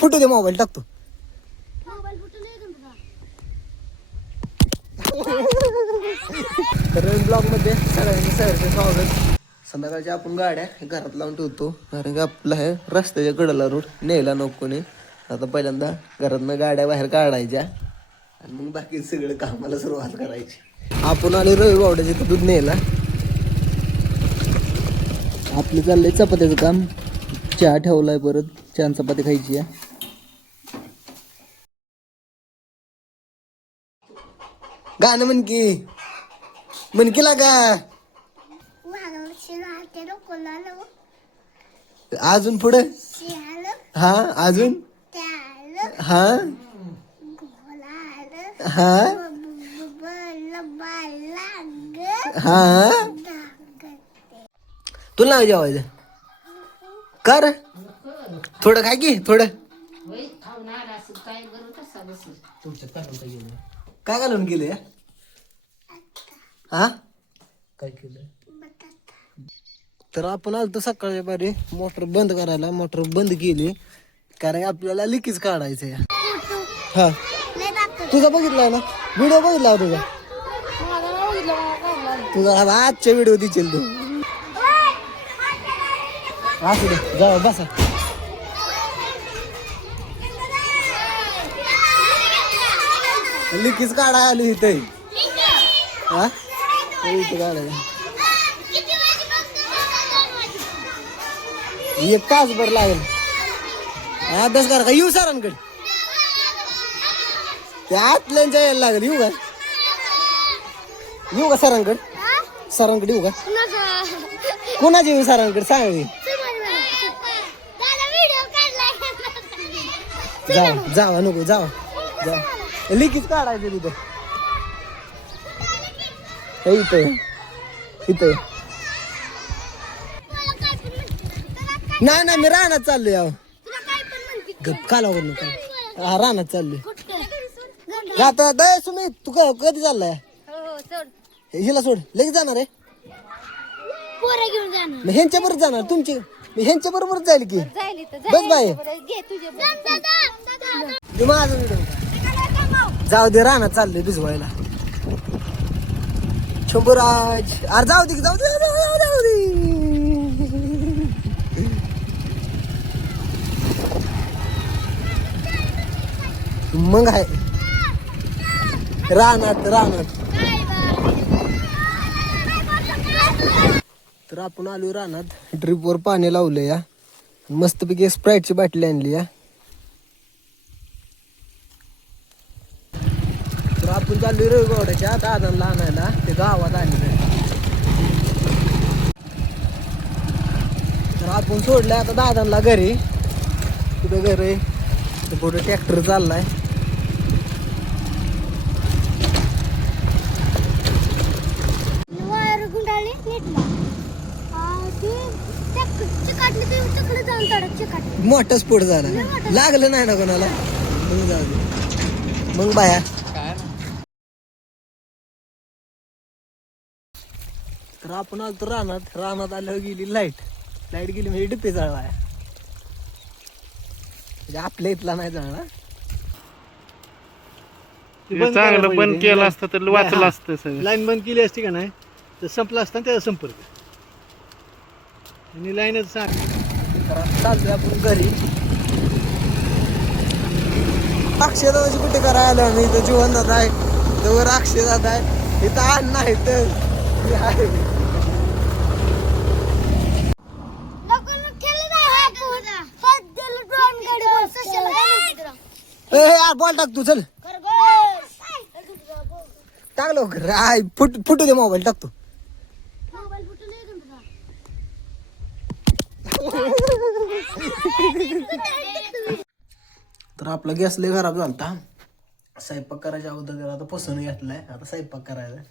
फुटू दे मोबाईल टाकतो. तर ब्लॉग मध्ये सगळ्यांचं सहर्ष स्वागत. संध्याकाळच्या आपण गाड्या घरात लावून ठेवतो कारण की आपला हे रस्त्याच्या कडेला रोड न्यायला नको कोणी. आता पहिल्यांदा घरातनं गाड्या बाहेर काढायच्या आणि मग बाकी सगळं कामाला सुरुवात करायची. आपण आले रवी बावड्याच्या इथं दूध न्यायला. आपलं चाललंय चपात्याचं काम. चहा ठेवलाय, परत चहा चपाती खायची आहे. गाणं म्हण की लागा. अजून पुढे हा अजून हा हा हा तुला नाव जेवायचं कर थोडं काय की थोडं काय घालून गेले हा काय केलं. तर आपण आलतो सकाळच्या बारी मोटर बंद करायला. मोटर बंद केली कारण आपल्याला लिकीज काढायचं आहे. हा तुझा बघितलाय ना व्हिडिओ बघितला तुझा आजच्या व्हिडिओ दिसेल तू. असू दे जाऊ बसा. लिकीज काढाय आली इथे हा इथे काढायला एक तासभर लागेल. अभ्यास करा का येऊ सरांकडे ते आतल्यांच्या यायला लागेल. येऊ का सरांकडे येऊ का कोणाचे येऊ सरांकडे सांग. जावा नको जावा लिकीच काढायचं तिथं इथं नाही मी रानात चाललोय यावं गप काला हा रानात चाललोय जाता दय सुमित तू कधी चाललाय. हिला सोड लगेच जाणार आहे. मग ह्यांच्या बरोबर जाणार तुमची ह्यांच्या बरोबर जाईल की बस बाय जाऊ दे रानात चाललोय भिजवायला. शंभूराज अरे जाऊ दे मग आहे रानात. तर आपण आलो रानात ड्रिपवर पाणी लावलं या. मस्तपैकी स्प्राईटची बाटली आणली या. तर आपण चाललोय रविवाड्याच्या दादांना आणायला. ते गावात आलेलं आहे. तर आपण सोडलंय आता दादांना घरी. कुठं घर आहे तर पुढे ट्रॅक्टर चाललाय. मोठा स्फोट झाला लागलं नाही ना कोणाला. मग बाया तर आपण आलो रानात आल्यावर गेली लाईट गेली म्हणजे डिपे जळवाय. म्हणजे आपल्या इथला नाही जळला. चांगलं बंद केलं असतं तर वाचलं असतं सगळं. लाईन बंद केली असती का नाही तर संपला असता त्याचा संपर्क आणि लाईनच चालतोय आपण घरी. अक्षयदादाची कुठे करायला आलो. इथं जीवन दादा आहे तर अक्षय दादा आहे. इथं आण नाही तर बॉल टाक तू चल टाक लवकर. फुटू दे मोबाईल टाकतो. तर आपला गॅस लय खराब झालता. स्वयंपाक करायच्या अगोदर त्याला आता पसंत घेतलाय. आता स्वयंपाक करायचा